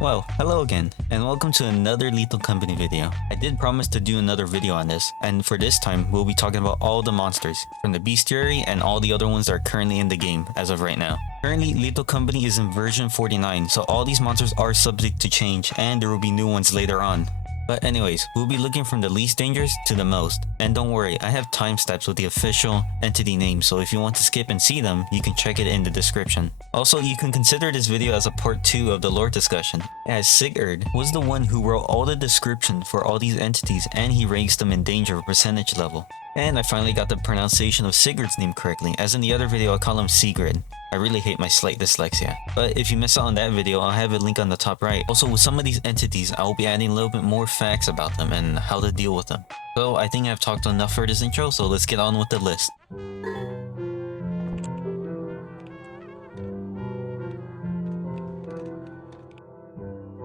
Well, hello again, and welcome to another Lethal Company video. I did promise to do another video on this, and for this time, we'll be talking about all the monsters, from the bestiary and all the other ones that are currently in the game as of right now. Currently, Lethal Company is in version 49, so all these monsters are subject to change, and there will be new ones later on. But anyways, we'll be looking from the least dangerous to the most. And don't worry, I have timestamps with the official entity names, so if you want to skip and see them, you can check it in the description. Also, you can consider this video as a part 2 of the lore discussion, as Sigurd was the one who wrote all the description for all these entities and he raised them in danger percentage level. And I finally got the pronunciation of Sigurd's name correctly, as in the other video I call him Sigrid. I really hate my slight dyslexia. But if you missed out on that video, I'll have a link on the top right. Also, with some of these entities, I will be adding a little bit more facts about them and how to deal with them. So I think I've talked enough for this intro, so let's get on with the list.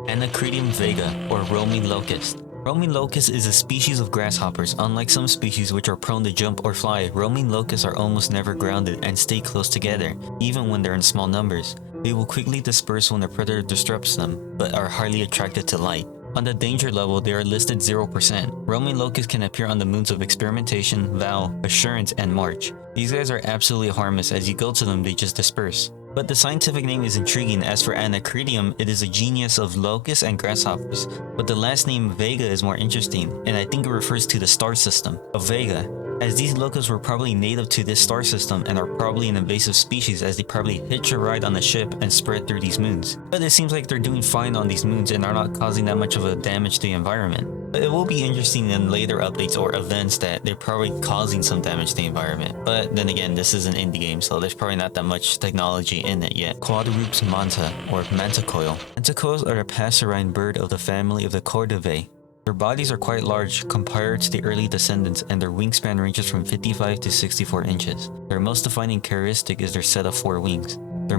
Anacredium vega, or roaming locust. Roaming locust is a species of grasshoppers. Unlike some species which are prone to jump or fly, roaming locusts are almost never grounded and stay close together, even when they're in small numbers. They will quickly disperse when a predator disrupts them, but are highly attracted to light. On the danger level, they are listed 0%. Roaming locusts can appear on the moons of Experimentation, Vow, Assurance, and March. These guys are absolutely harmless. As you go to them, they just disperse. But the scientific name is intriguing. As for Anacredium, it is a genus of locusts and grasshoppers. But the last name Vega is more interesting, and I think it refers to the star system of Vega, as these locusts were probably native to this star system and are probably an invasive species, as they probably hitch a ride on the ship and spread through these moons. But it seems like they're doing fine on these moons and are not causing that much of a damage to the environment. But it will be interesting in later updates or events that they're probably causing some damage to the environment. But then again, this is an indie game, so there's probably not that much technology in it yet. Quadrupes manta, or MantaCoil. MantaCoils are a passerine bird of the family of the Coilheads. Their bodies are quite large compared to the early descendants, and their wingspan ranges from 55 to 64 inches. Their most defining characteristic is their set of 4 wings. Their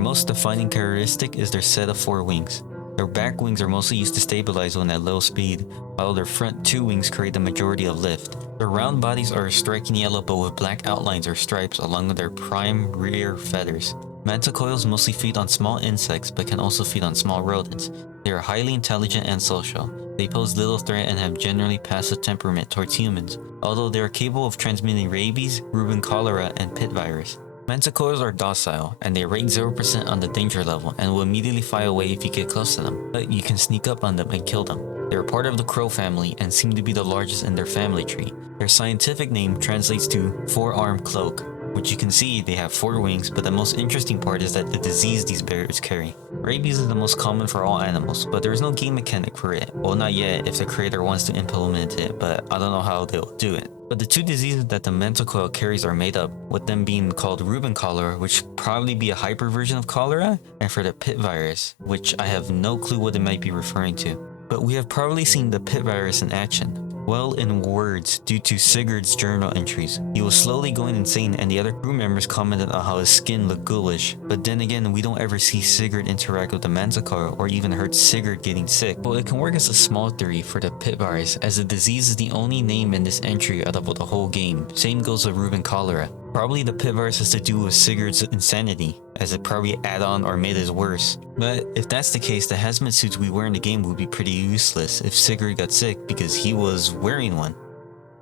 back wings are mostly used to stabilize when at low speed, while their front 2 wings create the majority of lift. Their round bodies are a striking yellow but with black outlines or stripes along with their prime rear feathers. MantaCoils mostly feed on small insects but can also feed on small rodents. They are highly intelligent and social. They pose little threat and have generally passive temperament towards humans, although they are capable of transmitting rabies, Rubin cholera, and pit virus. MantaCoils are docile, and they rate 0% on the danger level and will immediately fly away if you get close to them, but you can sneak up on them and kill them. They are part of the crow family and seem to be the largest in their family tree. Their scientific name translates to 4-armed cloak, which you can see they have 4 wings, but the most interesting part is that the disease these birds carry. Rabies is the most common for all animals, but there is no game mechanic for it. Well, not yet if the creator wants to implement it, but I don't know how they'll do it. But the 2 diseases that the MantaCoil carries are made up, with them being called Rubin cholera, which probably be a hyper version of cholera, and for the pit virus, which I have no clue what it might be referring to. But we have probably seen the pit virus in action. Well, in words, due to Sigurd's journal entries. He was slowly going insane, and the other crew members commented on how his skin looked ghoulish. But then again, we don't ever see Sigurd interact with the MantaCoil or even heard Sigurd getting sick. Well, it can work as a small theory for the pit virus, as the disease is the only name in this entry out of the whole game. Same goes with Rubin cholera. Probably the pit virus has to do with Sigurd's insanity, as it probably add on or made it worse. But if that's the case, the hazmat suits we wear in the game would be pretty useless if Sigurd got sick because he was wearing one.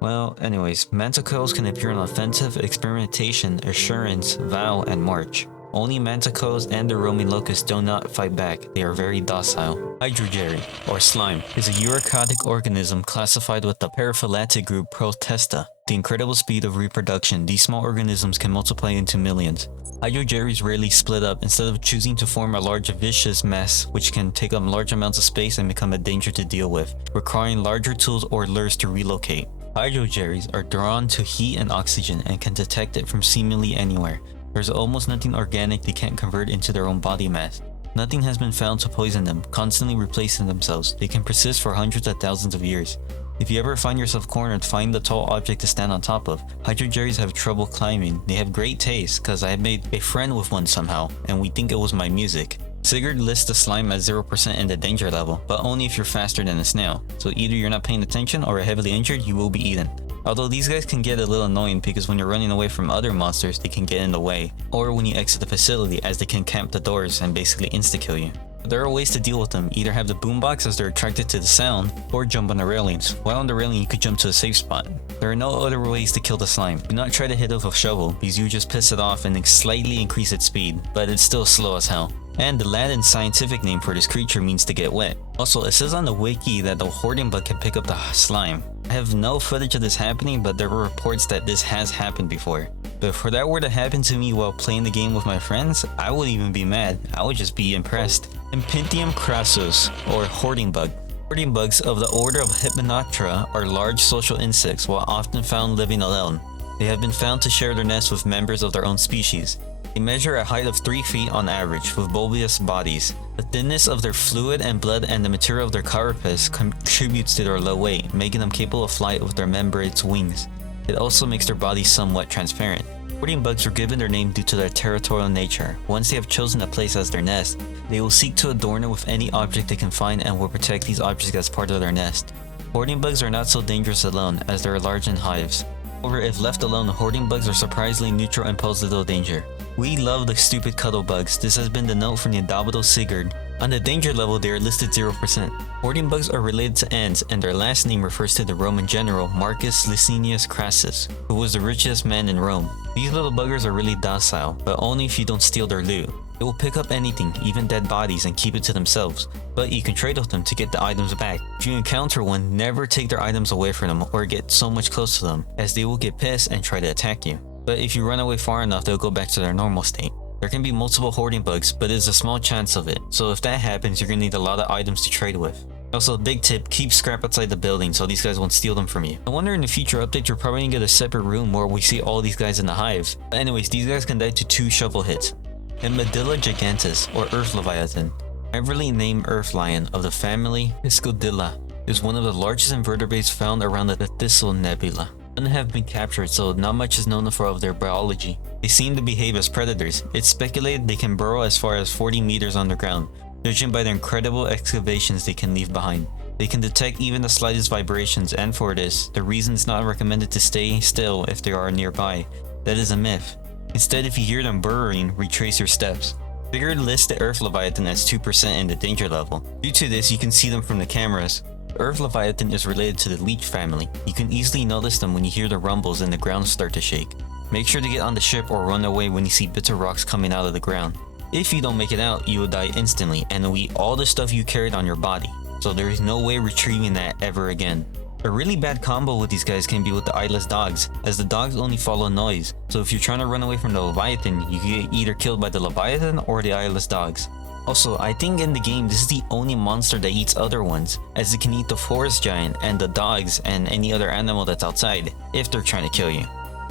Well, anyways, MantaCoils can appear in Offensive, Experimentation, Assurance, Vow, and March. Only MantaCoils and the roaming locusts do not fight back, they are very docile. Hydrogere, or slime, is a eukaryotic organism classified with the paraphyletic group Protesta. The incredible speed of reproduction, these small organisms can multiply into millions. Hydrogeres rarely split up, instead of choosing to form a large vicious mass which can take up large amounts of space and become a danger to deal with, requiring larger tools or lures to relocate. Hydrogeres are drawn to heat and oxygen and can detect it from seemingly anywhere. There's almost nothing organic they can't convert into their own body mass. Nothing has been found to poison them, constantly replacing themselves. They can persist for hundreds of thousands of years. If you ever find yourself cornered, find a tall object to stand on top of. Hydrogeres have trouble climbing. They have great taste, cause I have made a friend with one somehow, and we think it was my music. Sigurd lists the slime as 0% in the danger level, but only if you're faster than a snail. So either you're not paying attention or are heavily injured, you will be eaten. Although these guys can get a little annoying because when you're running away from other monsters, they can get in the way, or when you exit the facility as they can camp the doors and basically insta-kill you. There are ways to deal with them. Either have the boombox as they're attracted to the sound, or jump on the railings. While on the railing, you could jump to a safe spot. There are no other ways to kill the slime. Do not try to hit it with a shovel, because you just piss it off and slightly increase its speed, but it's still slow as hell. And the Latin scientific name for this creature means to get wet. Also, it says on the wiki that the Hoarding Bug can pick up the slime. I have no footage of this happening, but there were reports that this has happened before. But if that were to happen to me while playing the game with my friends, I wouldn't even be mad, I would just be impressed. Impintium crassus, or Hoarding Bug. Hoarding bugs of the order of Hypmenoptera are large social insects, while often found living alone. They have been found to share their nests with members of their own species. They measure a height of 3 feet on average, with bulbous bodies. The thinness of their fluid and blood and the material of their carapace contributes to their low weight, making them capable of flight with their membranous wings. It also makes their bodies somewhat transparent. Hoarding bugs were given their name due to their territorial nature. Once they have chosen a place as their nest, they will seek to adorn it with any object they can find and will protect these objects as part of their nest. Hoarding bugs are not so dangerous alone, as they are large in hives. However, if left alone, hoarding bugs are surprisingly neutral and pose little danger. We love the stupid cuddle bugs. This has been the note from the Indomitable Sigurd. On the danger level, they are listed 0%. Hoarding bugs are related to ants, and their last name refers to the Roman general Marcus Licinius Crassus, who was the richest man in Rome. These little buggers are really docile, but only if you don't steal their loot. They will pick up anything, even dead bodies, and keep it to themselves, but you can trade with them to get the items back. If you encounter one, never take their items away from them or get so much close to them, as they will get pissed and try to attack you. But if you run away far enough, they'll go back to their normal state. There can be multiple hoarding bugs, but there's a small chance of it, so if that happens, you're gonna need a lot of items to trade with. Also, big tip, keep scrap outside the building so these guys won't steal them from you. I wonder in the future updates we're probably gonna get a separate room where we see all these guys in the hive. But anyways, these guys can die to 2 shovel hits. And Medulla gigantis, or Earth Leviathan, cleverly named Earth Lion of the family Piscodilla, is one of the largest invertebrates found around the Thistle Nebula. None have been captured, so not much is known of their biology. They seem to behave as predators. It's speculated they can burrow as far as 40 meters underground, judging by the incredible excavations they can leave behind. They can detect even the slightest vibrations, and for this, the reason it's not recommended to stay still if they are nearby. That is a myth. Instead, if you hear them burrowing, retrace your steps. Sigurd lists the Earth Leviathan as 2% in the danger level. Due to this, you can see them from the cameras. The Earth Leviathan is related to the leech family. You can easily notice them when you hear the rumbles and the ground start to shake. Make sure to get on the ship or run away when you see bits of rocks coming out of the ground. If you don't make it out, you will die instantly and will eat all the stuff you carried on your body, so there is no way retrieving that ever again. A really bad combo with these guys can be with the Eyeless Dogs, as the dogs only follow noise, so if you're trying to run away from the Leviathan, you can get either killed by the Leviathan or the Eyeless Dogs. Also, I think in the game this is the only monster that eats other ones, as it can eat the forest giant and the dogs and any other animal that's outside, if they're trying to kill you.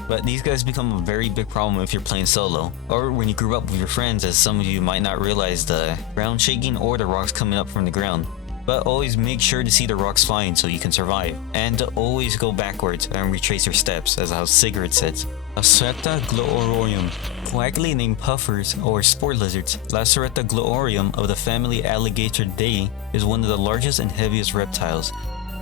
But these guys become a very big problem if you're playing solo, or when you grew up with your friends, as some of you might not realize the ground shaking or the rocks coming up from the ground. But always make sure to see the rocks flying so you can survive, and to always go backwards and retrace your steps, as how Sigurd says. Lacerta gloorium, colloquially named puffers or spore lizards. Lacerta gloorium of the family Alligatidae is one of the largest and heaviest reptiles.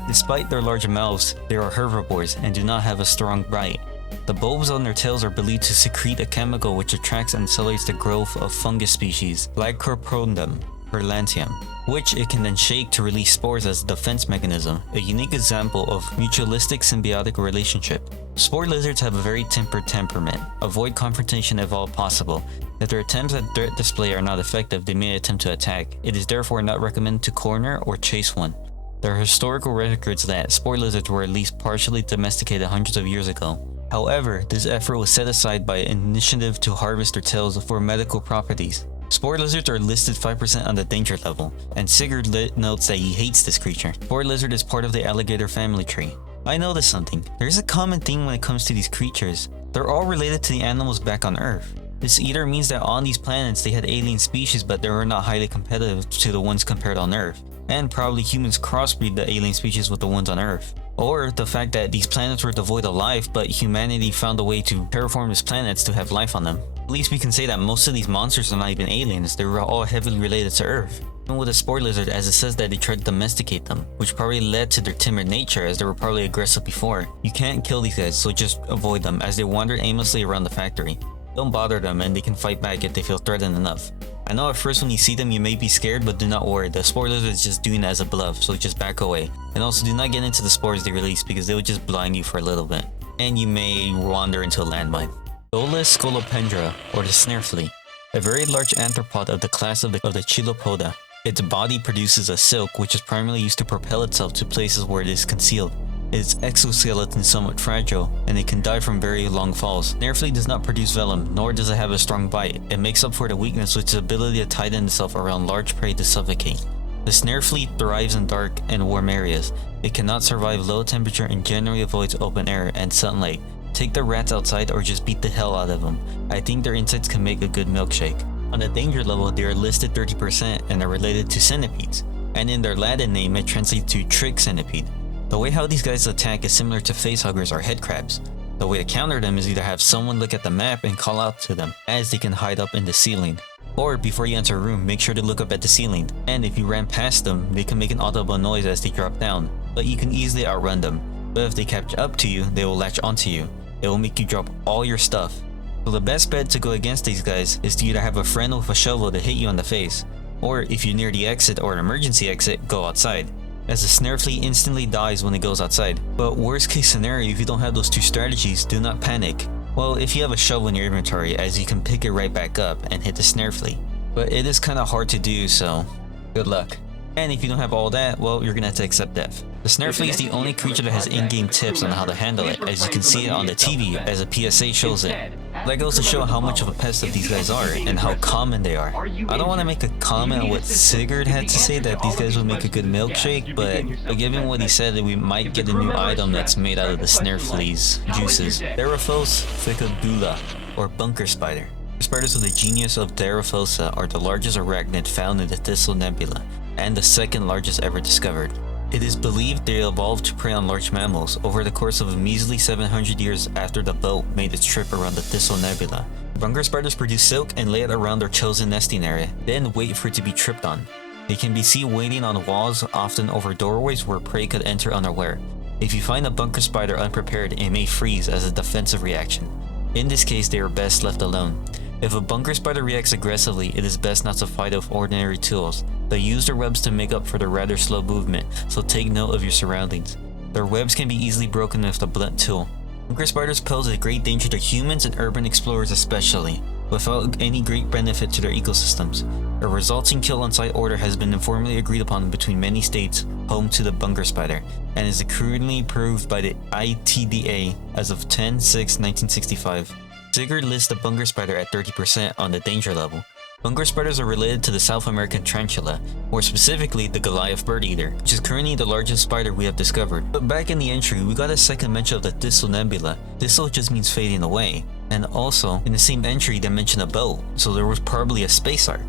Despite their large mouths, they are herbivores and do not have a strong bite. The bulbs on their tails are believed to secrete a chemical which attracts and accelerates the growth of fungus species, Lycopodium perlantium, which it can then shake to release spores as a defense mechanism, a unique example of mutualistic symbiotic relationship. Spore lizards have a very tempered temperament. Avoid confrontation if all possible. If their attempts at threat display are not effective, they may attempt to attack. It is therefore not recommended to corner or chase one. There are historical records that spore lizards were at least partially domesticated hundreds of years ago. However, this effort was set aside by an initiative to harvest their tails for medical properties. Spore lizards are listed 5% on the danger level, and Sigurd notes that he hates this creature. Spore lizard is part of the alligator family tree. I noticed something. There's a common theme when it comes to these creatures. They're all related to the animals back on Earth. This either means that on these planets they had alien species but they were not highly competitive to the ones compared on Earth, and probably humans crossbreed the alien species with the ones on Earth. Or the fact that these planets were devoid of life, but humanity found a way to terraform these planets to have life on them. At least we can say that most of these monsters are not even aliens, they were all heavily related to Earth. Even with a spore lizard, as it says that they tried to domesticate them, which probably led to their timid nature as they were probably aggressive before. You can't kill these guys, so just avoid them as they wander aimlessly around the factory. Don't bother them and they can fight back if they feel threatened enough. I know at first when you see them you may be scared, but do not worry, the Spore Lizard is just doing it as a bluff, so just back away. And also do not get into the spores they release because they will just blind you for a little bit. And you may wander into a landmine. Soulless Scolopendra, or the Snare Flea. A very large arthropod of the class of the Chilopoda. Its body produces a silk which is primarily used to propel itself to places where it is concealed. Its exoskeleton is somewhat fragile, and it can die from very long falls. Snare Flea does not produce venom, nor does it have a strong bite. It makes up for the weakness with its ability to tighten itself around large prey to suffocate. The Snare Flea thrives in dark and warm areas. It cannot survive low temperature and generally avoids open air and sunlight. Take the rats outside or just beat the hell out of them. I think their insides can make a good milkshake. On the danger level, they are listed 30% and are related to centipedes. And in their Latin name, it translates to trick centipede. The way how these guys attack is similar to facehuggers or head crabs. The way to counter them is either have someone look at the map and call out to them, as they can hide up in the ceiling. Or before you enter a room, make sure to look up at the ceiling, and if you ran past them, they can make an audible noise as they drop down, but you can easily outrun them. But if they catch up to you, they will latch onto you. It will make you drop all your stuff. So the best bet to go against these guys is to either have a friend with a shovel to hit you on the face, or if you're near the exit or an emergency exit, go outside, as the Snare Flea instantly dies when it goes outside. But worst case scenario, if you don't have those two strategies, do not panic. Well, if you have a shovel in your inventory, as you can pick it right back up and hit the Snare Flea. But it is kinda hard to do, so good luck. And if you don't have all that, well, you're gonna have to accept death. The Snare Flea is the only creature that has in-game tips on how to handle it, as you can see it on the TV as a PSA shows it. That goes to show how much of a pest that these guys are, and how common they are. I don't want to make a comment on what Sigurd had to say that these guys would make a good milkshake, but given what he said, that we might get a new item that's made out of the Snare Flea's juices. Theraphosa ficodula, or bunker spider. The spiders of the genus of Theraphosa are the largest arachnid found in the Thistle Nebula, and the second largest ever discovered. It is believed they evolved to prey on large mammals over the course of a measly 700 years after the boat made its trip around the Thistle Nebula. Bunker spiders produce silk and lay it around their chosen nesting area, then wait for it to be tripped on. They can be seen waiting on walls, often over doorways where prey could enter unaware. If you find a bunker spider unprepared, it may freeze as a defensive reaction. In this case, they are best left alone. If a bunker spider reacts aggressively, it is best not to fight with ordinary tools. They use their webs to make up for their rather slow movement, so take note of your surroundings. Their webs can be easily broken with a blunt tool. Bunker spiders pose a great danger to humans and urban explorers especially, without any great benefit to their ecosystems. A resulting kill on sight order has been informally agreed upon between many states home to the bunker spider, and is currently approved by the ITDA as of 10/6/1965. Sigurd lists the bunker spider at 30% on the danger level. Bunker spiders are related to the South American tarantula, more specifically the Goliath bird eater, which is currently the largest spider we have discovered. But back in the entry, we got a second mention of the Thistle Nebula. Thistle just means fading away, and also in the same entry they mentioned a boat, so there was probably a space ark.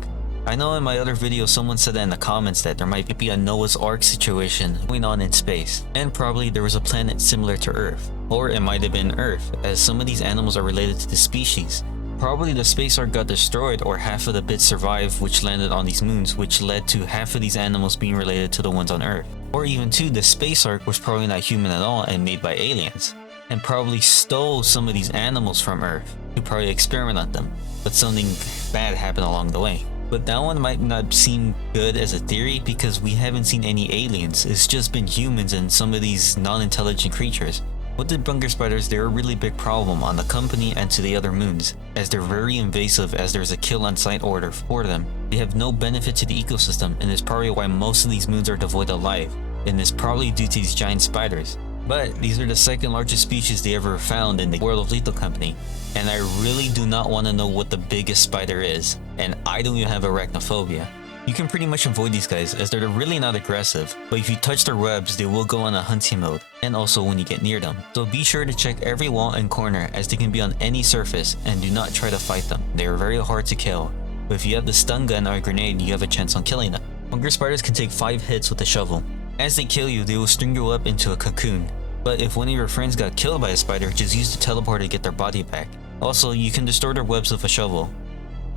I know in my other video someone said that in the comments that there might be a Noah's Ark situation going on in space, and probably there was a planet similar to Earth. Or it might have been Earth, as some of these animals are related to the species. Probably the space ark got destroyed or half of the bits survived which landed on these moons, which led to half of these animals being related to the ones on Earth. Or even too, the space ark was probably not human at all and made by aliens, and probably stole some of these animals from Earth to probably experiment on them, but something bad happened along the way. But that one might not seem good as a theory because we haven't seen any aliens, it's just been humans and some of these non-intelligent creatures. With the bunker spiders, they're a really big problem on the company and to the other moons, as they're very invasive as there's a kill on sight order for them. They have no benefit to the ecosystem, and is probably why most of these moons are devoid of life, and it's probably due to these giant spiders. But these are the second largest species they ever found in the World of Lethal Company, and I really do not want to know what the biggest spider is, and I don't even have arachnophobia. You can pretty much avoid these guys as they're really not aggressive, but if you touch their webs they will go on a hunting mode, and also when you get near them. So be sure to check every wall and corner as they can be on any surface, and do not try to fight them, they are very hard to kill. But if you have the stun gun or a grenade, you have a chance on killing them. Bunker spiders can take 5 hits with a shovel. As they kill you, they will string you up into a cocoon. But if one of your friends got killed by a spider, just use the teleporter to get their body back. Also, you can destroy their webs with a shovel.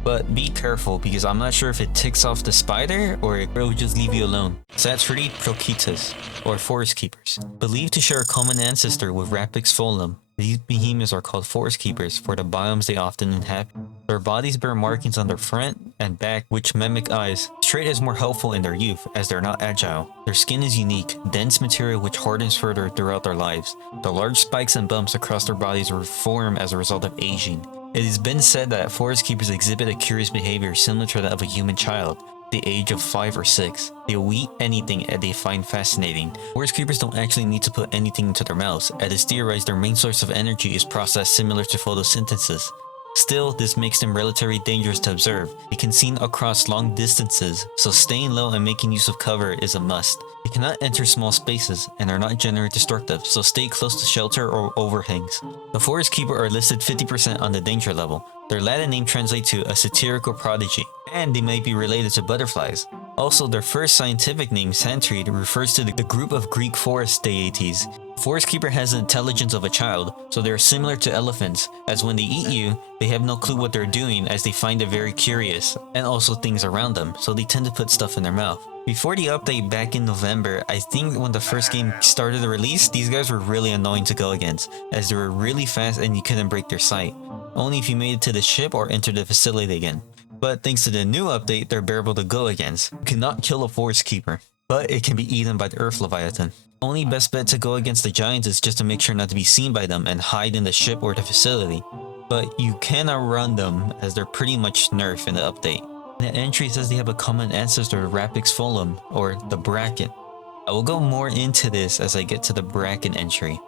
But be careful because I'm not sure if it ticks off the spider or it will just leave you alone. So that's 3 Prokitas, or forest keepers. Believed to share a common ancestor with Rapix Folum, these behemoths are called forest keepers for the biomes they often inhabit. Their bodies bear markings on their front and back which mimic eyes. This trait is more helpful in their youth as they're not agile. Their skin is unique, dense material which hardens further throughout their lives. The large spikes and bumps across their bodies form as a result of aging. It has been said that forest keepers exhibit a curious behavior similar to that of a human child, the age of 5 or 6. They will eat anything that they find fascinating. Forest keepers don't actually need to put anything into their mouths, as it's theorized their main source of energy is processed similar to photosynthesis. Still, this makes them relatively dangerous to observe. They can see across long distances, so staying low and making use of cover is a must. They cannot enter small spaces and are not generally destructive, so stay close to shelter or overhangs. The Forest Keeper are listed 50% on the danger level. Their Latin name translates to a satirical prodigy, and they might be related to butterflies. Also, their first scientific name, Santreed, refers to the group of Greek forest deities. Forest Keeper has the intelligence of a child, so they are similar to elephants, as when they eat you, they have no clue what they're doing as they find it very curious, and also things around them, so they tend to put stuff in their mouth. Before the update back in November, I think when the first game started the release, these guys were really annoying to go against, as they were really fast and you couldn't break their sight. Only if you made it to the ship or entered the facility again. But thanks to the new update, they're bearable to go against. You cannot kill a Forest Keeper, but it can be eaten by the Earth Leviathan. Only best bet to go against the giants is just to make sure not to be seen by them and hide in the ship or the facility. But you cannot run them as they're pretty much nerfed in the update. The entry says they have a common ancestor to Rapix Folum, or the Bracken. I will go more into this as I get to the Bracken entry.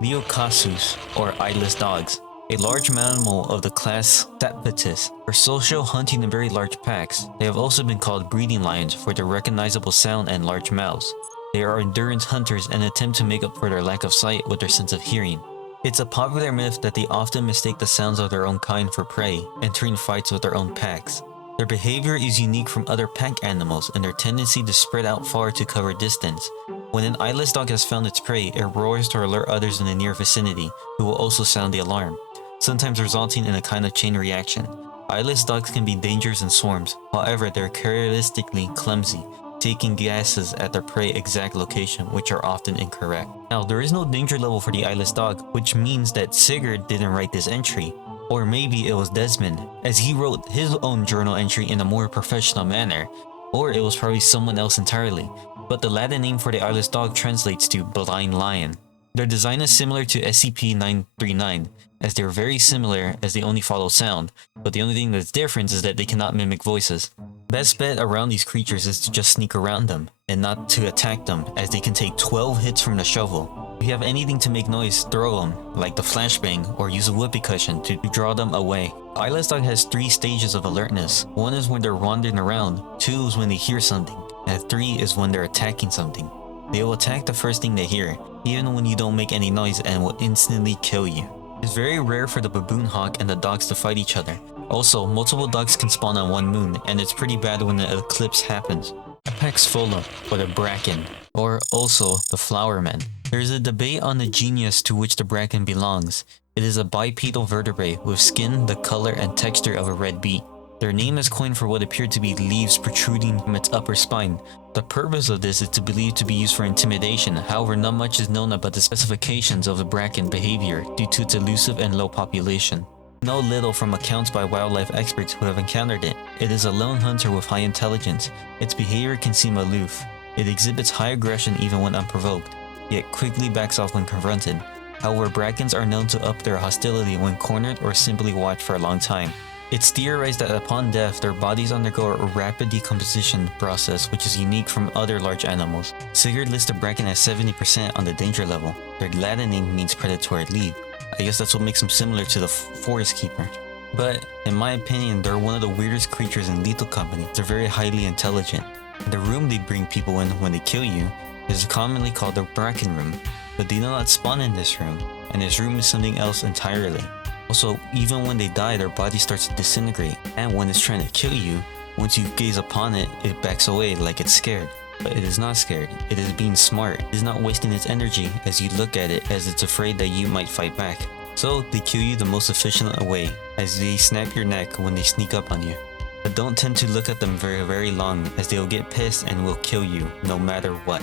Leocasus, or Eyeless Dogs. A large mammal of the class Staphytus, are social, hunting in very large packs. They have also been called breeding lions for their recognizable sound and large mouths. They are endurance hunters and attempt to make up for their lack of sight with their sense of hearing. It's a popular myth that they often mistake the sounds of their own kind for prey, entering fights with their own packs. Their behavior is unique from other pack animals and their tendency to spread out far to cover distance. When an eyeless dog has found its prey, it roars to alert others in the near vicinity, who will also sound the alarm, sometimes resulting in a kind of chain reaction. Eyeless dogs can be dangerous in swarms, however they're characteristically clumsy, taking guesses at their prey exact location, which are often incorrect. Now, there is no danger level for the eyeless dog, which means that Sigurd didn't write this entry. Or maybe it was Desmond, as he wrote his own journal entry in a more professional manner. Or it was probably someone else entirely. But the Latin name for the eyeless dog translates to blind lion. Their design is similar to SCP-939, as they are very similar as they only follow sound, but the only thing that's different is that they cannot mimic voices. Best bet around these creatures is to just sneak around them, and not to attack them, as they can take 12 hits from the shovel. If you have anything to make noise, throw them, like the flashbang, or use a whoopee cushion to draw them away. Eyeless Dog has 3 stages of alertness. 1 is when they're wandering around, 2 is when they hear something, and 3 is when they're attacking something. They will attack the first thing they hear, even when you don't make any noise, and will instantly kill you. It's very rare for the Baboon Hawk and the dogs to fight each other. Also, multiple dogs can spawn on one moon, and it's pretty bad when the eclipse happens. Apex Fola, or the Bracken, or also the Flowerman. There is a debate on the genus to which the Bracken belongs. It is a bipedal vertebrate with skin the color and texture of a red beet. Their name is coined for what appear to be leaves protruding from its upper spine. The purpose of this is believed to be used for intimidation, however not much is known about the specifications of the Bracken behavior due to its elusive and low population. Know little from accounts by wildlife experts who have encountered it. It is a lone hunter with high intelligence. Its behavior can seem aloof. It exhibits high aggression even when unprovoked, yet quickly backs off when confronted. However, Brackens are known to up their hostility when cornered or simply watched for a long time. It's theorized that upon death, their bodies undergo a rapid decomposition process which is unique from other large animals. Sigurd lists the Bracken as 70% on the danger level. Their Latin name means predatory lead. I guess that's what makes them similar to the Forest Keeper. But, in my opinion, they're one of the weirdest creatures in Lethal Company. They're very highly intelligent. The room they bring people in when they kill you is commonly called the Bracken room, but they do not spawn in this room, and this room is something else entirely. Also, even when they die, their body starts to disintegrate, and when it's trying to kill you, once you gaze upon it, it backs away like it's scared. But it is not scared, it is being smart. It is not wasting its energy as you look at it, as it's afraid that you might fight back. So they kill you the most efficient way, as they snap your neck when they sneak up on you. But don't tend to look at them very long, as they'll get pissed and will kill you no matter what.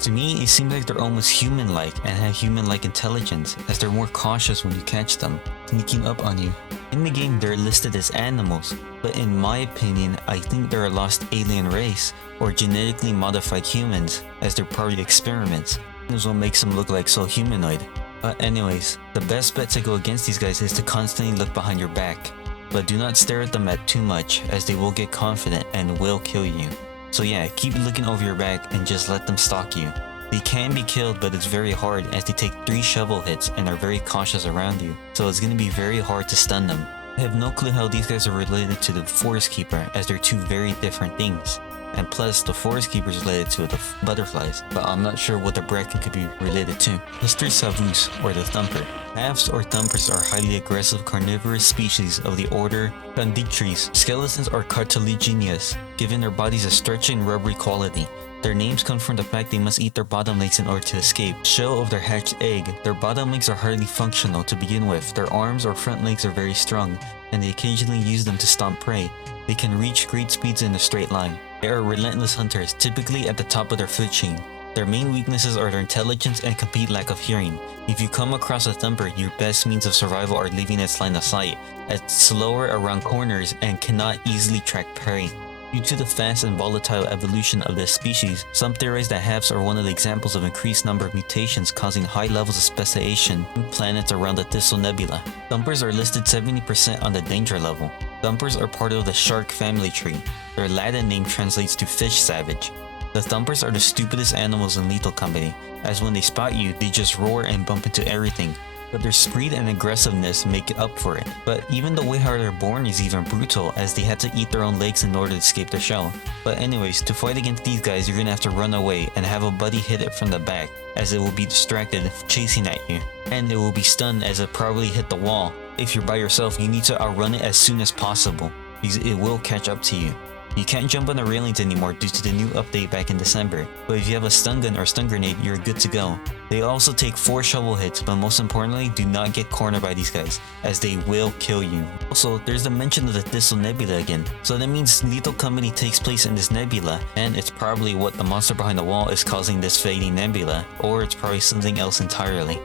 To me, it seems like they're almost human-like and have human-like intelligence, as they're more cautious when you catch them, sneaking up on you. In the game, they're listed as animals, but in my opinion, I think they're a lost alien race, or genetically modified humans, as they're part of the experiments. This is what makes them look like so humanoid. But anyways, the best bet to go against these guys is to constantly look behind your back. But do not stare at them too much, as they will get confident and will kill you. So yeah, keep looking over your back and just let them stalk you. They can be killed, but it's very hard as they take 3 shovel hits and are very cautious around you, so it's going to be very hard to stun them. I have no clue how these guys are related to the Forest Keeper, as they're 2 very different things. And plus, the Forest Keeper is related to the butterflies, but I'm not sure what the Bracken could be related to. Mr. Savus, or the Thumper. Halves or Thumpers are highly aggressive carnivorous species of the order Condictries. Skeletons are cartilaginous, giving their bodies a stretchy and rubbery quality. Their names come from the fact they must eat their bottom legs in order to escape. Shell of their hatched egg. Their bottom legs are hardly functional to begin with. Their arms or front legs are very strong, and they occasionally use them to stomp prey. They can reach great speeds in a straight line. They are relentless hunters, typically at the top of their food chain. Their main weaknesses are their intelligence and complete lack of hearing. If you come across a Thumper, your best means of survival are leaving its line of sight, as it's slower around corners and cannot easily track prey. Due to the fast and volatile evolution of this species, some theorize that halves are one of the examples of increased number of mutations causing high levels of speciation in planets around the Thistle Nebula. Thumpers are listed 70% on the danger level. Thumpers are part of the shark family tree. Their Latin name translates to fish savage. The Thumpers are the stupidest animals in Lethal Company, as when they spot you, they just roar and bump into everything. But their speed and aggressiveness make up for it. But even the way how they're born is even brutal, as they had to eat their own legs in order to escape their shell. But anyways, to fight against these guys, you're gonna have to run away and have a buddy hit it from the back, as it will be distracted chasing at you. And it will be stunned as it probably hit the wall. If you're by yourself, you need to outrun it as soon as possible, because it will catch up to you. You can't jump on the railings anymore due to the new update back in December, but if you have a stun gun or stun grenade, you're good to go. They also take 4 shovel hits, but most importantly, do not get cornered by these guys, as they will kill you. Also, there's the mention of the Thistle Nebula again, so that means Lethal Company takes place in this nebula, and it's probably what the monster behind the wall is causing this fading nebula, or it's probably something else entirely.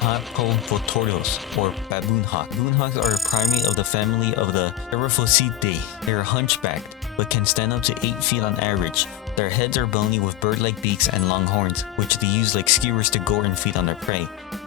Haplovotorios, or Baboon Hawk. Baboon Hawks are a primate of the family of the Eryphocetidae. They are hunchbacked, but can stand up to 8 feet on average. Their heads are bony with bird-like beaks and long horns, which they use like skewers to gore and feed on their prey.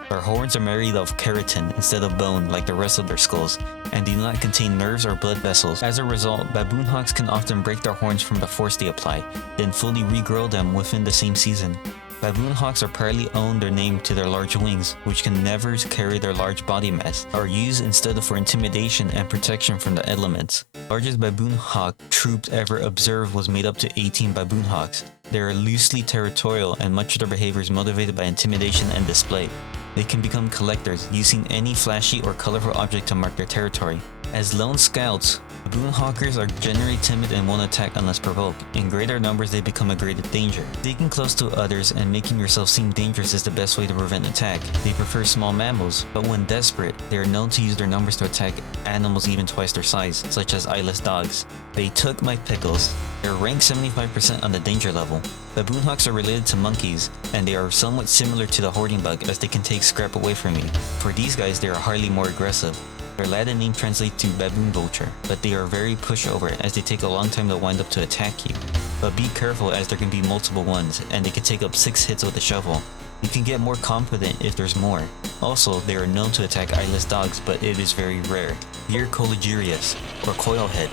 Their horns are made of keratin instead of bone like the rest of their skulls, and do not contain nerves or blood vessels. As a result, Baboon Hawks can often break their horns from the force they apply, then fully regrow them within the same season. Baboon Hawks are partly own their name to their large wings, which can never carry their large body mass, are used instead for intimidation and protection from the elements. The largest Baboon Hawk troops ever observed was made up to 18 Baboon Hawks. They are loosely territorial, and much of their behavior is motivated by intimidation and display. They can become collectors, using any flashy or colorful object to mark their territory. As lone scouts, Baboon Hawkers are generally timid and won't attack unless provoked. In greater numbers, they become a greater danger. Sticking close to others and making yourself seem dangerous is the best way to prevent attack. They prefer small mammals, but when desperate, they are known to use their numbers to attack animals even twice their size, such as Eyeless Dogs. They took my pickles. They're ranked 75% on the danger level. Baboon Hawks are related to monkeys, and they are somewhat similar to the Hoarding Bug, as they can take scrap away from you. For these guys, they are hardly more aggressive. Their Latin name translates to baboon vulture, but they are very pushover, as they take a long time to wind up to attack you. But be careful, as there can be multiple ones, and they can take up 6 hits with a shovel. You can get more confident if there's more. Also, they are known to attack eyeless dogs, but it is very rare. Coilheads, or Coilhead.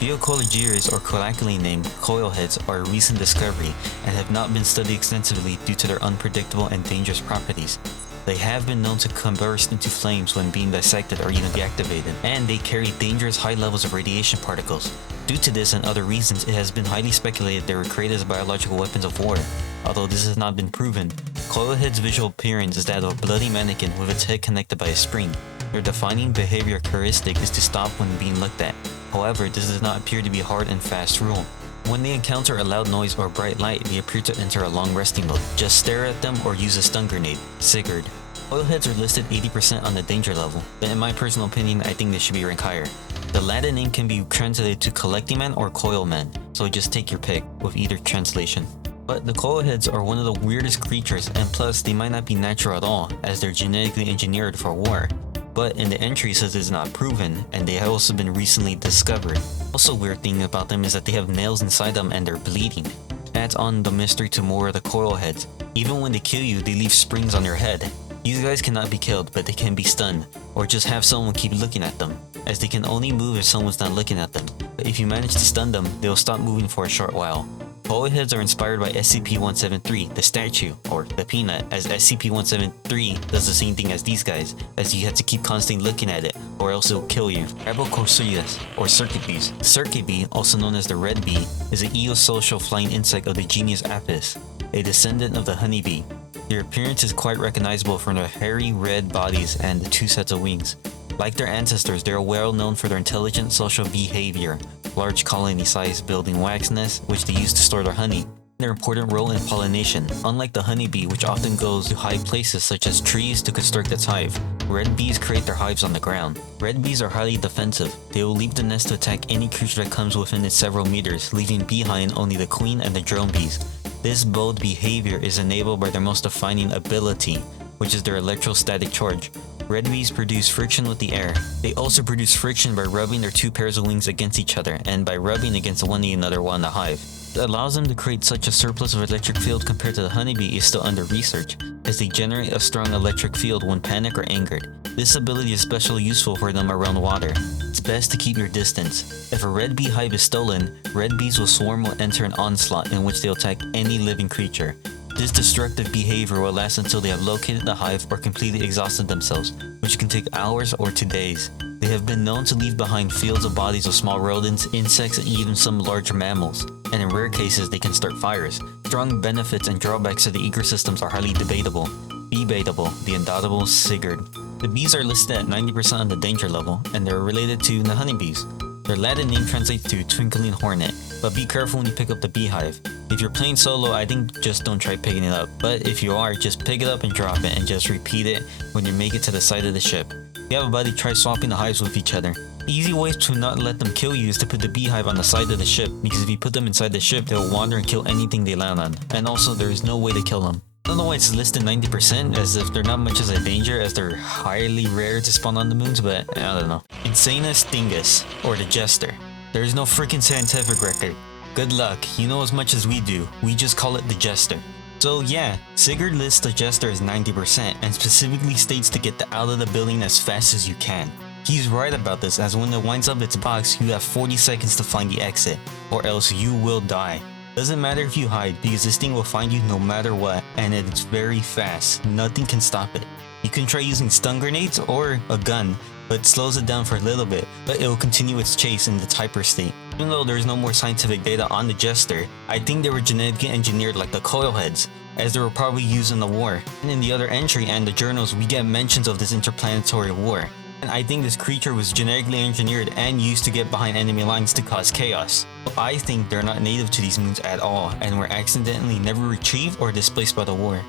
Coilheads, or colloquially named Coilheads, are a recent discovery and have not been studied extensively due to their unpredictable and dangerous properties. They have been known to combust into flames when being dissected or even deactivated, and they carry dangerous high levels of radiation particles. Due to this and other reasons, it has been highly speculated they were created as biological weapons of war. Although this has not been proven, Coilhead's visual appearance is that of a bloody mannequin with its head connected by a spring. Their defining behavior characteristic is to stop when being looked at. However, this does not appear to be a hard and fast rule. When they encounter a loud noise or bright light, they appear to enter a long resting mode. Just stare at them or use a stun grenade. Sigurd. Coilheads are listed 80% on the danger level, but in my personal opinion, I think they should be ranked higher. The Latin name can be translated to collecting man or coil man, so just take your pick with either translation. But the Coilheads are one of the weirdest creatures, and plus they might not be natural at all, as they're genetically engineered for war. But in the entry it says it's not proven, and they have also been recently discovered. Also weird thing about them is that they have nails inside them and they're bleeding. Adds on the mystery to more of the Coilheads. Even when they kill you, they leave springs on your head. These guys cannot be killed, but they can be stunned, or just have someone keep looking at them, as they can only move if someone's not looking at them. But if you manage to stun them, they'll stop moving for a short while. Coilheads are inspired by SCP-173, the statue, or the peanut, as SCP-173 does the same thing as these guys, as you have to keep constantly looking at it, or else it'll kill you. Rabocosuias, or circuit bees. Circuit bee, also known as the red bee, is an eosocial flying insect of the genus Apis, a descendant of the honeybee. Their appearance is quite recognizable from their hairy red bodies and the two sets of wings. Like their ancestors, they are well known for their intelligent social behavior, large colony-sized building wax nests, which they use to store their honey, and their important role in pollination. Unlike the honeybee, which often goes to high places such as trees to construct its hive, red bees create their hives on the ground. Red bees are highly defensive. They will leave the nest to attack any creature that comes within it several meters, leaving behind only the queen and the drone bees. This bold behavior is enabled by their most defining ability, which is their electrostatic charge. Red bees produce friction with the air. They also produce friction by rubbing their two pairs of wings against each other and by rubbing against one another while in the hive. What allows them to create such a surplus of electric field compared to the honeybee is still under research, as they generate a strong electric field when panicked or angered. This ability is especially useful for them around water. It's best to keep your distance. If a red bee hive is stolen, red bees will swarm or enter an onslaught in which they'll attack any living creature. This destructive behavior will last until they have located the hive or completely exhausted themselves, which can take hours or to days. They have been known to leave behind fields of bodies of small rodents, insects, and even some larger mammals, and in rare cases they can start fires. Strong benefits and drawbacks to the ecosystems are highly debatable. Bebatable, the indomitable Sigurd. The bees are listed at 90% on the danger level, and they're related to the honeybees. Their Latin name translates to twinkling hornet, but be careful when you pick up the beehive. If you're playing solo, I think just don't try picking it up, but if you are, just pick it up and drop it and just repeat it when you make it to the side of the ship. If you have a buddy, try swapping the hives with each other. The easy way to not let them kill you is to put the beehive on the side of the ship, because if you put them inside the ship, they'll wander and kill anything they land on, and also there is no way to kill them. I don't know why it's listed 90%, as if they're not much as a danger, as they're highly rare to spawn on the moons, but I don't know. Insanus Dingus, or the Jester. There is no freaking scientific record. Good luck, you know as much as we do, we just call it the Jester. So yeah, Sigurd lists the Jester as 90% and specifically states to get out of the building as fast as you can. He's right about this, as when it winds up its box, you have 40 seconds to find the exit, or else you will die. Doesn't matter if you hide, because this thing will find you no matter what, and it's very fast. Nothing can stop it. You can try using stun grenades or a gun, but it slows it down for a little bit, but it will continue its chase in its hyper state. Even though there is no more scientific data on the Jester, I think they were genetically engineered like the Coilheads, as they were probably used in the war. And in the other entry and the journals, we get mentions of this interplanetary war. And I think this creature was genetically engineered and used to get behind enemy lines to cause chaos. So I think they're not native to these moons at all, and were accidentally never retrieved or displaced by the war.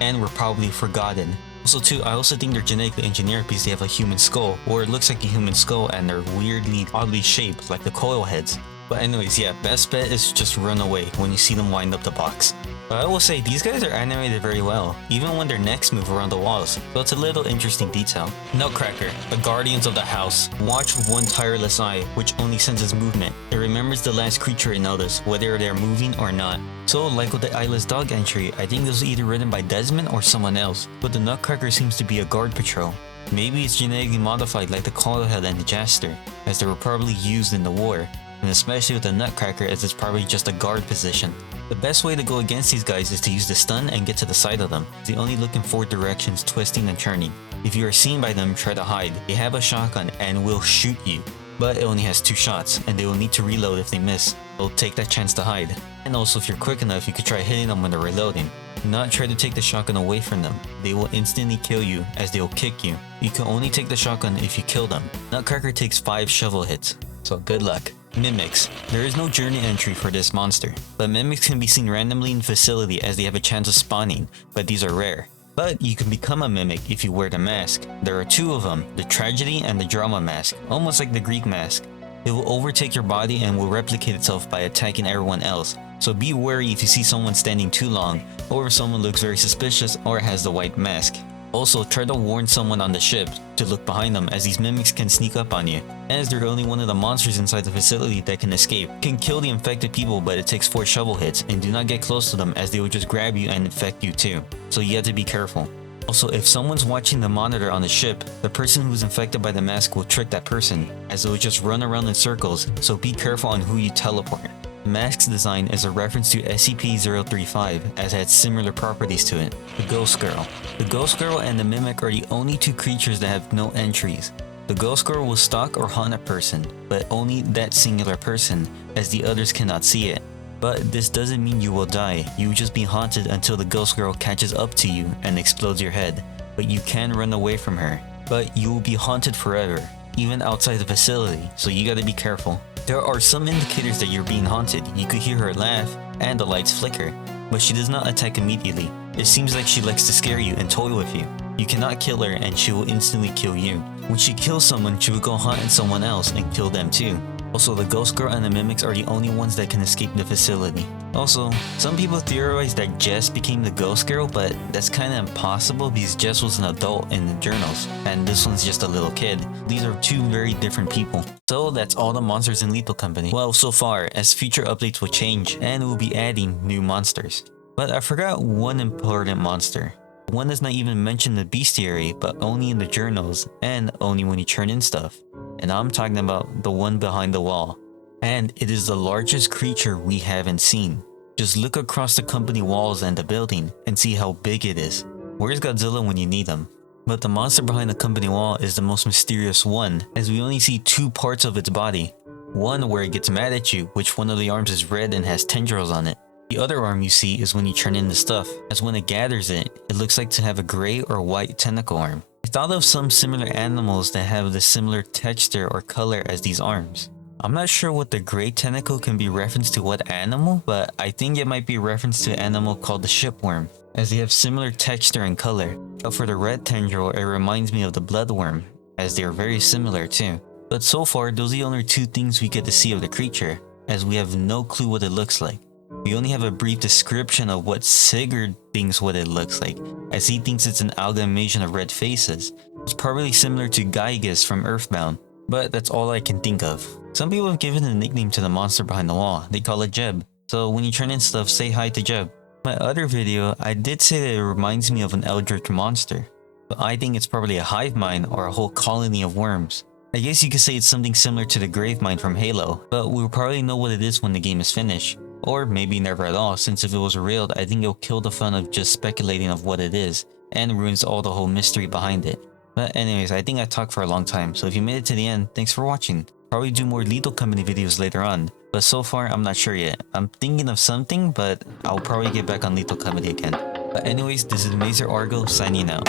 And were probably forgotten. Also too, I also think they're genetically engineered because they have a human skull, or it looks like a human skull, and they're weirdly, oddly shaped like the Coilheads. But anyways, yeah, best bet is just run away when you see them wind up the box. But I will say, these guys are animated very well, even when their necks move around the walls, so it's a little interesting detail. NutCracker, the guardians of the house, watch with one tireless eye, which only senses movement. It remembers the last creature it noticed, whether they're moving or not. So, like with the Eyeless Dog entry, I think this was either written by Desmond or someone else, but the NutCracker seems to be a guard patrol. Maybe it's genetically modified like the Coilhead and the Jester, as they were probably used in the war, and especially with the NutCracker, as it's probably just a guard position. The best way to go against these guys is to use the stun and get to the side of them. They only look in 4 directions, twisting and turning. If you are seen by them, try to hide. They have a shotgun and will shoot you, but it only has 2 shots, and they will need to reload if they miss. So take that chance to hide. And also, if you're quick enough, you could try hitting them when they're reloading. Do not try to take the shotgun away from them. They will instantly kill you, as they will kick you. You can only take the shotgun if you kill them. NutCracker takes 5 shovel hits, so good luck. Mimics. There is no journey entry for this monster, but mimics can be seen randomly in the facility as they have a chance of spawning, but these are rare. But you can become a mimic if you wear the mask. There are two of them, the tragedy and the drama mask, almost like the Greek mask. It will overtake your body and will replicate itself by attacking everyone else. So be wary if you see someone standing too long, or if someone looks very suspicious or has the white mask. Also, try to warn someone on the ship to look behind them, as these mimics can sneak up on you, as they're only one of the monsters inside the facility that can escape. You can kill the infected people, but it takes 4 shovel hits, and do not get close to them as they will just grab you and infect you too. So you have to be careful. Also, if someone's watching the monitor on the ship, the person who's infected by the mask will trick that person, as it will just run around in circles, so be careful on who you teleport. The mask's design is a reference to SCP-035, as it had similar properties to it. The Ghost Girl. The Ghost Girl and the Mimic are the only 2 creatures that have no entries. The Ghost Girl will stalk or hunt a person, but only that singular person, as the others cannot see it. But this doesn't mean you will die, you will just be haunted until the Ghost Girl catches up to you and explodes your head. But you can run away from her. But you will be haunted forever, even outside the facility, so you gotta be careful. There are some indicators that you're being haunted. You could hear her laugh, and the lights flicker, but she does not attack immediately. It seems like she likes to scare you and toy with you. You cannot kill her and she will instantly kill you. When she kills someone, she will go hunt someone else and kill them too. Also, the Ghost Girl and the Mimics are the only ones that can escape the facility. Also, some people theorize that Jess became the Ghost Girl, but that's kinda impossible because Jess was an adult in the journals, and this one's just a little kid. These are 2 very different people. So that's all the monsters in Lethal Company. Well, so far, as future updates will change, and we'll be adding new monsters. But I forgot one important monster. One that's not even mentioned in the bestiary, but only in the journals, and only when you turn in stuff. And I'm talking about the one behind the wall. And it is the largest creature we haven't seen. Just look across the company walls and the building and see how big it is. Where's Godzilla when you need him? But the monster behind the company wall is the most mysterious one, as we only see 2 parts of its body. One where it gets mad at you, which one of the arms is red and has tendrils on it. The other arm you see is when you turn in the stuff, as when it gathers it, it looks like to have a gray or white tentacle arm. I thought of some similar animals that have the similar texture or color as these arms. I'm not sure what the gray tentacle can be referenced to what animal, but I think it might be reference to an animal called the shipworm, as they have similar texture and color. But for the red tendril, it reminds me of the bloodworm, as they are very similar too. But so far, those are the only 2 things we get to see of the creature, as we have no clue what it looks like. We only have a brief description of what Sigurd thinks what it looks like, as he thinks it's an amalgamation of red faces. It's probably similar to Gygus from Earthbound, but that's all I can think of. Some people have given a nickname to the monster behind the wall. They call it Jeb. So when you turn in stuff, say hi to Jeb. In my other video, I did say that it reminds me of an eldritch monster, but I think it's probably a hive mind or a whole colony of worms. I guess you could say it's something similar to the grave mind from Halo, but we'll probably know what it is when the game is finished. Or maybe never at all, since if it was revealed, I think it'll kill the fun of just speculating of what it is, and ruins all the whole mystery behind it. But anyways, I think I talked for a long time, so if you made it to the end, thanks for watching. Probably do more Lethal Company videos later on, but so far I'm not sure yet. I'm thinking of something, but I'll probably get back on Lethal Company again. But anyways, this is Mazer Argo signing out.